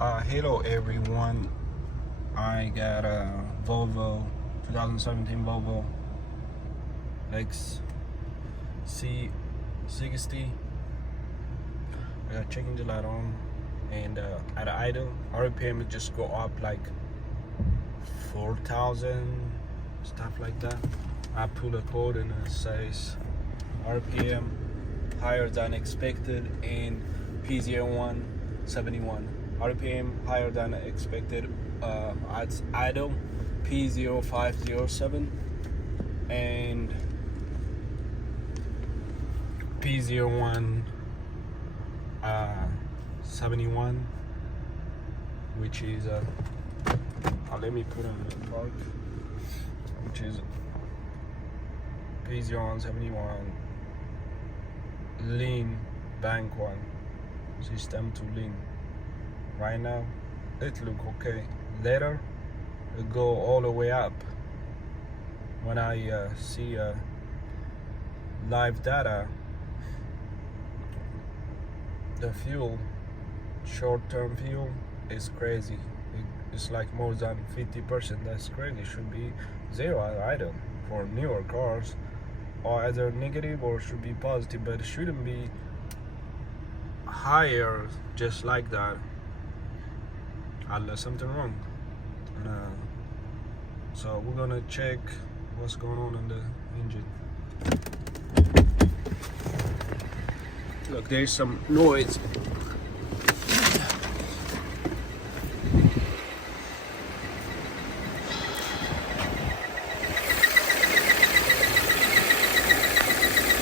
Hello everyone. I got a Volvo 2017 Volvo XC60. I got check engine light on, and at idle RPM just go up like 4,000, stuff like that. I pull a code and it says RPM higher than expected and P0171. RPM higher than expected at idle P0507 and P0171, which is let me put on the park, which is P0171 lean bank one system to lean. Right now it look okay. Later it go all the way up when I see live data. The fuel, short-term fuel, is crazy. It's like more than 50%. That's crazy. It should be zero at idle for newer cars, or either negative or should be positive, but it shouldn't be higher just like that unless something wrong. So we're gonna check what's going on in the engine. Look, there's some noise.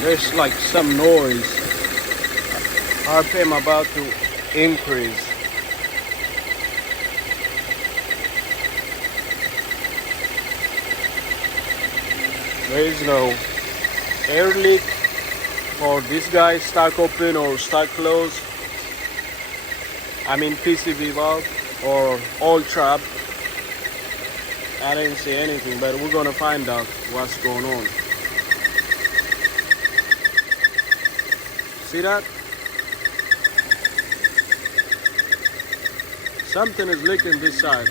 There's like some noise. RPM about to increase. There is no air leak, or this guy stuck open or stuck closed. I mean PCV valve or oil trap. I didn't see anything, but we're gonna find out what's going on. See that? Something is leaking this side.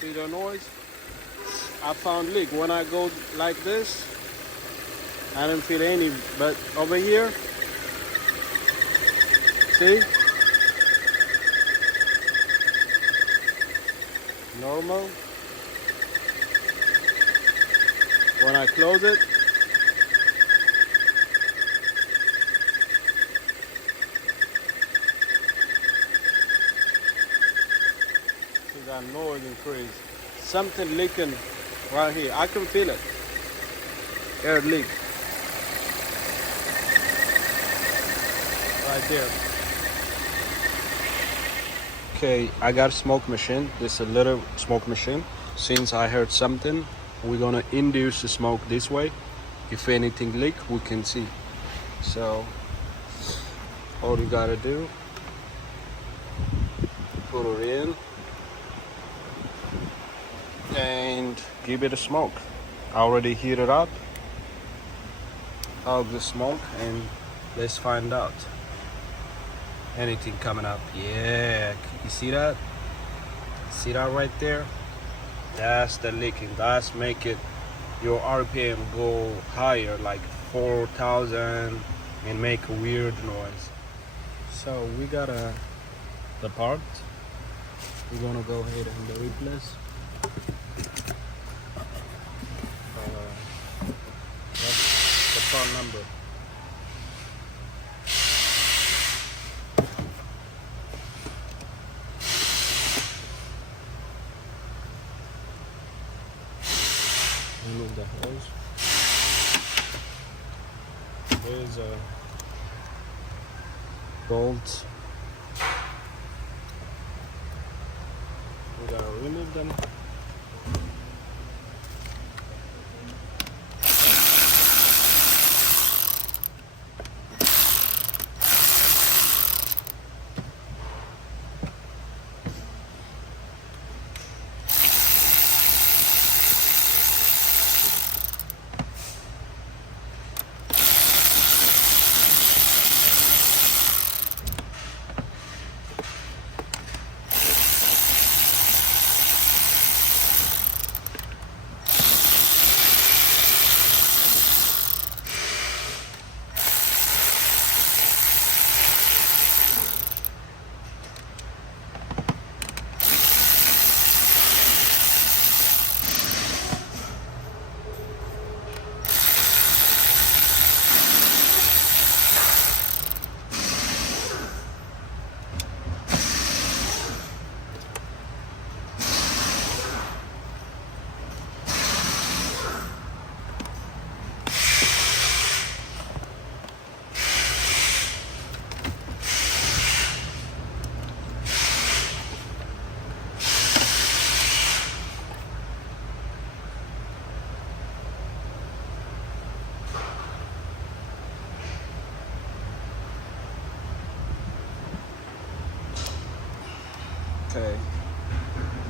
See the noise? I found leak. When I go like this, I didn't feel any, but over here, see? Normal. When I close it, see that noise increase. Something leaking right here. I can feel it. Air leak. Right there. Okay, I got a smoke machine. This is a little smoke machine. Since I heard something, we're gonna induce the smoke this way. If anything leak, we can see. So all you gotta do, put it in and give it a smoke. I already heated up all the smoke, and let's find out anything coming up. Yeah, you see that? See that right there? That's the leaking. That's make it your RPM go higher, like 4,000, and make a weird noise. So we got the part. We're gonna go ahead and replace. That's the part number. Remove the hose. There's a bolt. We gotta remove them.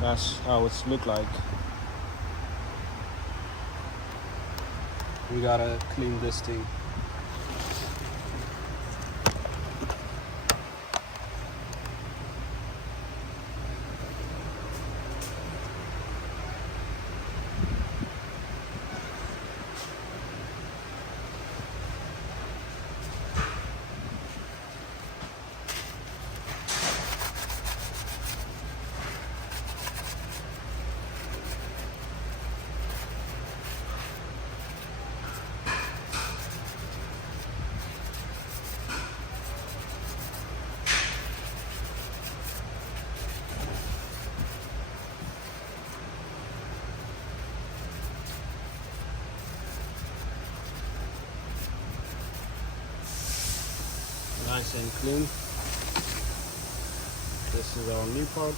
That's how it's look like. We gotta clean this thing. Nice and clean. This is our new part.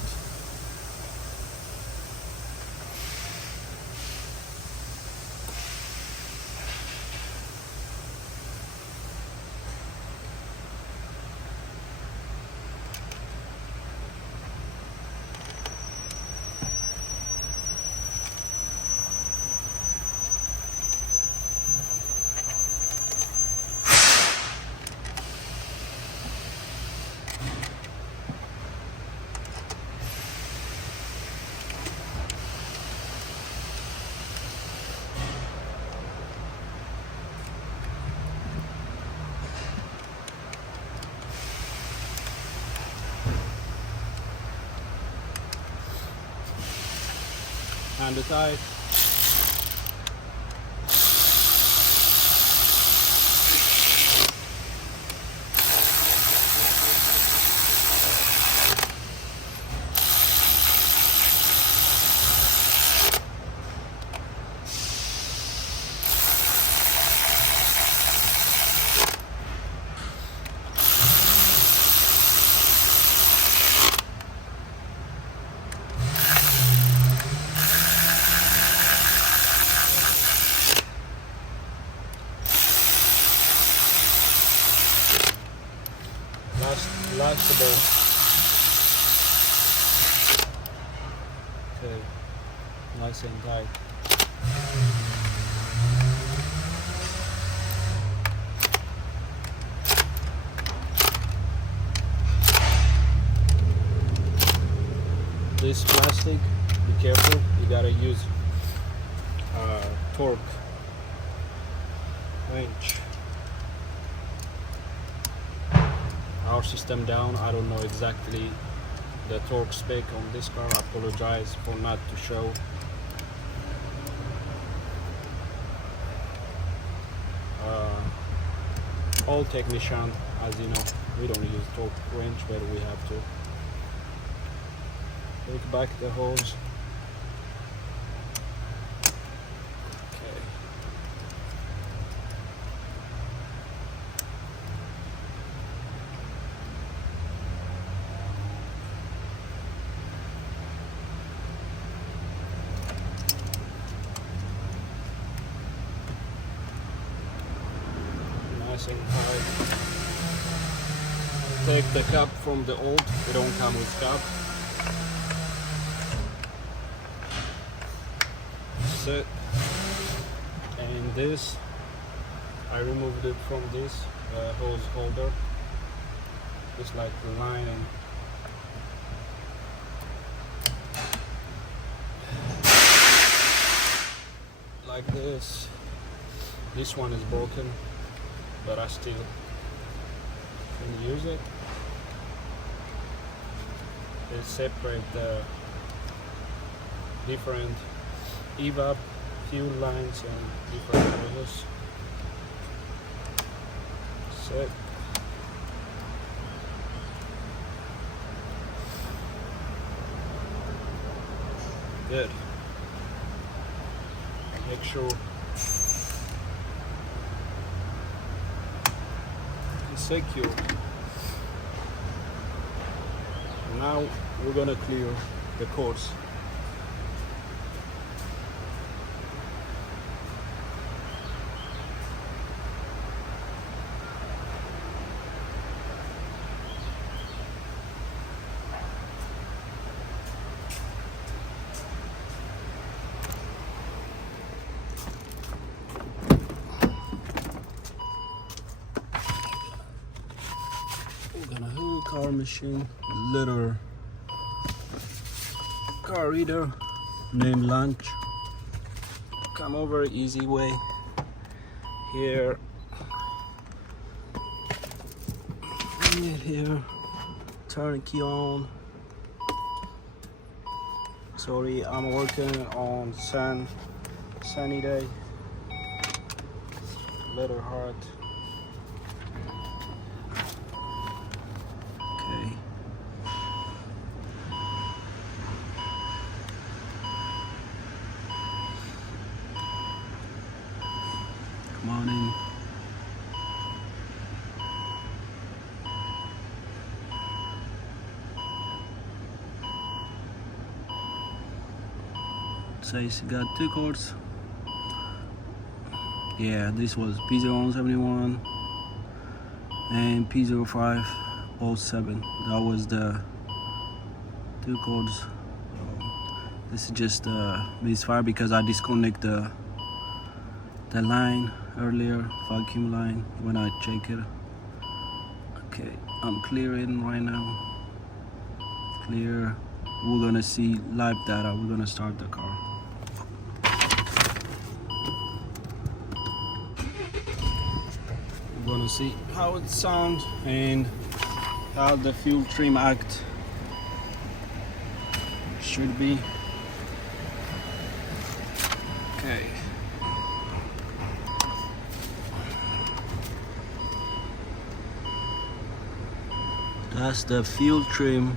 And the tie. Last the ball. Okay, nice and tight. This plastic, be careful, you gotta use torque wrench. Our system down, I don't know exactly the torque spec on this car. I apologize for not to show. All technician, as you know, we don't use torque wrench, but we have to take back the hose. Take the cap from the old, they don't come with cap. Set. And this, I removed it from this hose holder. Just like the line and like this. This one is broken, but I still can use it. They separate the different evap fuel lines and different hoses. Set. Good. Make sure it's secure. Now we're gonna clear the course. We're gonna have a car machine, little car reader named Lunch. Come over, easy way. Here, bring it here, turn the key on. Sorry, I'm working on sunny day. Little hot. Okay. Come on in. Says you got 2 cords. Yeah, this was P0171 and P0507. That was the 2 cords. This is just misfire because I disconnect the line earlier, vacuum line, when I check it. Okay, I'm clearing right now. Clear. We're gonna see live data. We're gonna start the car. We're gonna see how it sounds and how the fuel trim act should be. Okay. That's the fuel trim.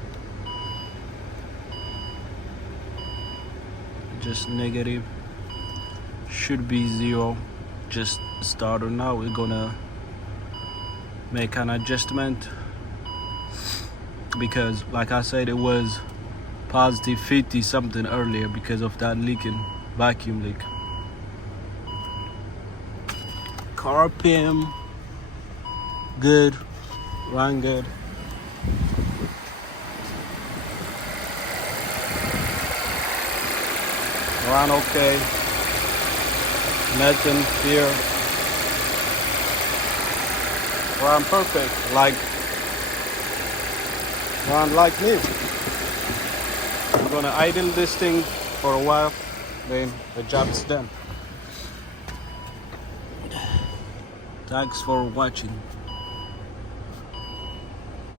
Just negative. Should be 0. Just starter. Now we're gonna make an adjustment because, like I said, it was positive 50 something earlier because of that leaking vacuum leak. Car RPM good, run good. Run okay. Nothing here. Run perfect, run like this. I'm gonna idle this thing for a while, then the job's done. Thanks for watching.